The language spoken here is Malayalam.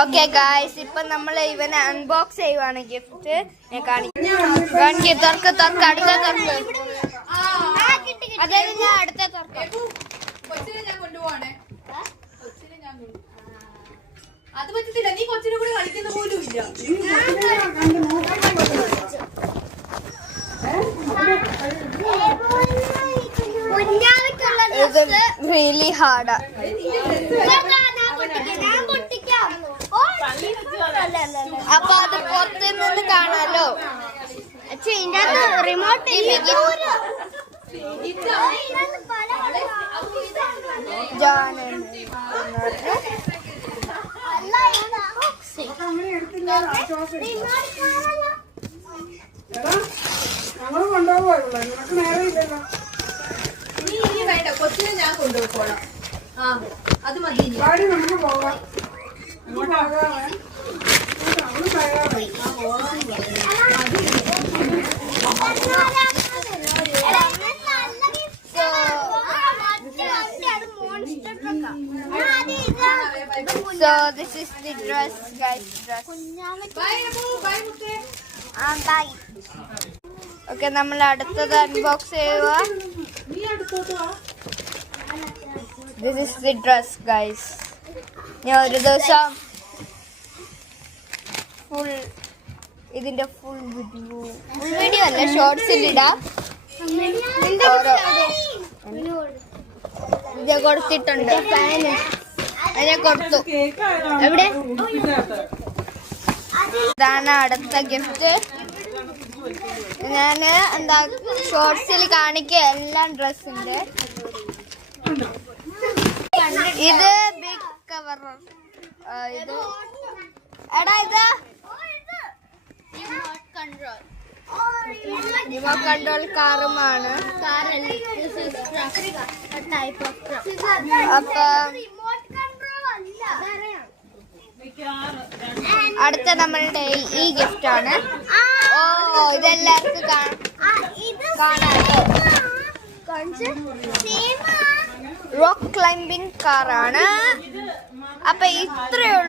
ഓക്കെ ഗായ്സ്, ഇപ്പൊ നമ്മൾ ഇവനെ അൺബോക്സ് ചെയ്യുവാണ്. ഗിഫ്റ്റ് ഞാൻ കാണിക്കും. തുറക്ക് അടുത്ത തുറക്ക്. അതായത് ഞാൻ അടുത്ത തുറക്കാം. അത് പറ്റത്തില്ല, നീ കൊച്ചിനെ കൂടെ കളിക്കുന്ന പോലും ഇല്ല. ഇത് റിയലി ഹാർഡാ. അപ്പൊ അത് പുറത്തു നിന്ന് കാണാലോ. റിമോട്ട് നീ ഇനി വേണ്ട, കൊച്ചിനെ ഞാൻ കൊണ്ടുപോയിക്കോളാം. അത് മതി. നമുക്ക് പോകാം. So this is the dress, guys. Dress. Bye. Okay, നമ്മൾ അടുത്തത് അൺബോക്സ് ചെയ്യുക. This is the dress, guys. ഞാൻ ഒരു ദിവസം ഇതിന്റെ ഫുൾ വീഡിയോ അല്ല, ഷോർട്സിൽ ഇടാം. ഇത് കൊടുത്തിട്ടുണ്ട്, അതിനെ കൊടുത്തു. എവിടെ? ഇതാണ് അടുത്ത ഗിഫ്റ്റ്. ഞാന് എന്താ ഷോർട്സിൽ കാണിക്കുക എല്ലാം ഡ്രസ്സിന്റെ. ഇത് ബിഗ് കവർ. ഇത് എടാ, ഇത് റിമോട്ട് കൺട്രോൾ കാറുമാണ്. അപ്പൊ അടുത്ത നമ്മളുടെ ഈ ഗിഫ്റ്റ് ആണ്. ഓ, ഇതെല്ലാവർക്കും കാണാട്ടോ. റോക്ക് ക്ലൈംബിംഗ് കാറാണ്. അപ്പൊ ഇത്രയുള്ള